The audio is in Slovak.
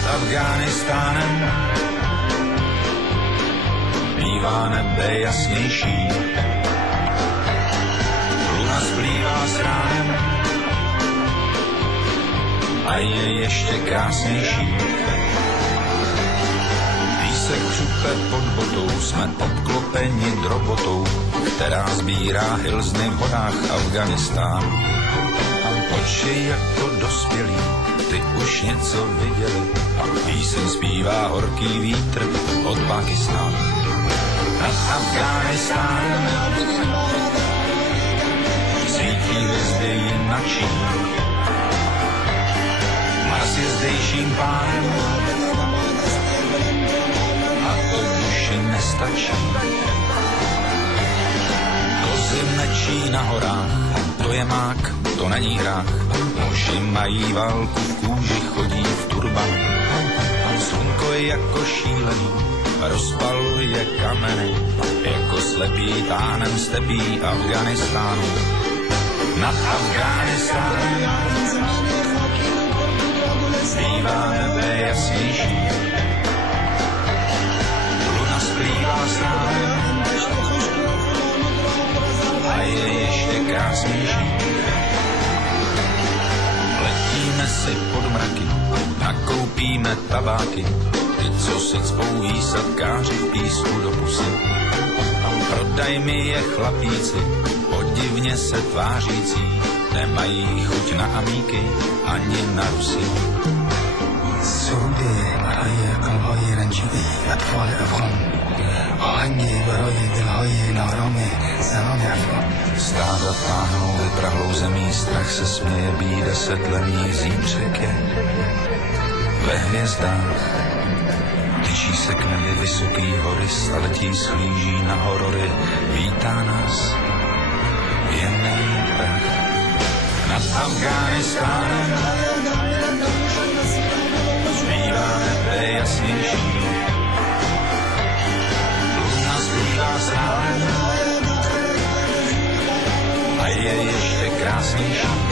Nad Afghánistánem bývá nebe jasnější, luna splývá s ránem a je ještě krásnější. Písek křupe pod botou, jsme obklopeni drobotou, která sbírá hilzny v vodách Afghánistánu. Oči jako dospělí, ty už něco viděli, a píseň zpívá horký vítr od Pákistánu. Nad Afghánistánem svítí hvězdy jinačí, Mars je zdejším pánem a to duši nestačí. Kozy mečí na horách, to je mák, to není hrách. Muži mají válku v kůži, chodí v turbanu. Slunko je jako šílený, rozpaluje kameny, jako slepý táhnem stepí Afghánistánu. Nad Afghánistánem zpívá nebe jasnější, luna splývá s ránem a je ještě krásnější. Letíme si pod mraky, nakoupíme tabáky, ty, co si cpou výsadkáři v písku do pusy. Prodaj mi je chlapíci, podivně se tvářící, nemají chuť na amíky ani na Rusy. سعودي هي قلبي رنجبي أطفال أفغان آهنگی برای دلهای نارامه زنان افغان. Stáda táhnou vyprahlou zemí, strach se směje, bída setlený zítřek je ve hvězdách. Tyčí se k nebi vysoký hory, staletí schlíží na horory, vítá nás jemný prach. Nad Afghánistánem zbývá nebe jasnější, luna zbývá s ránem a je ještě krásnější.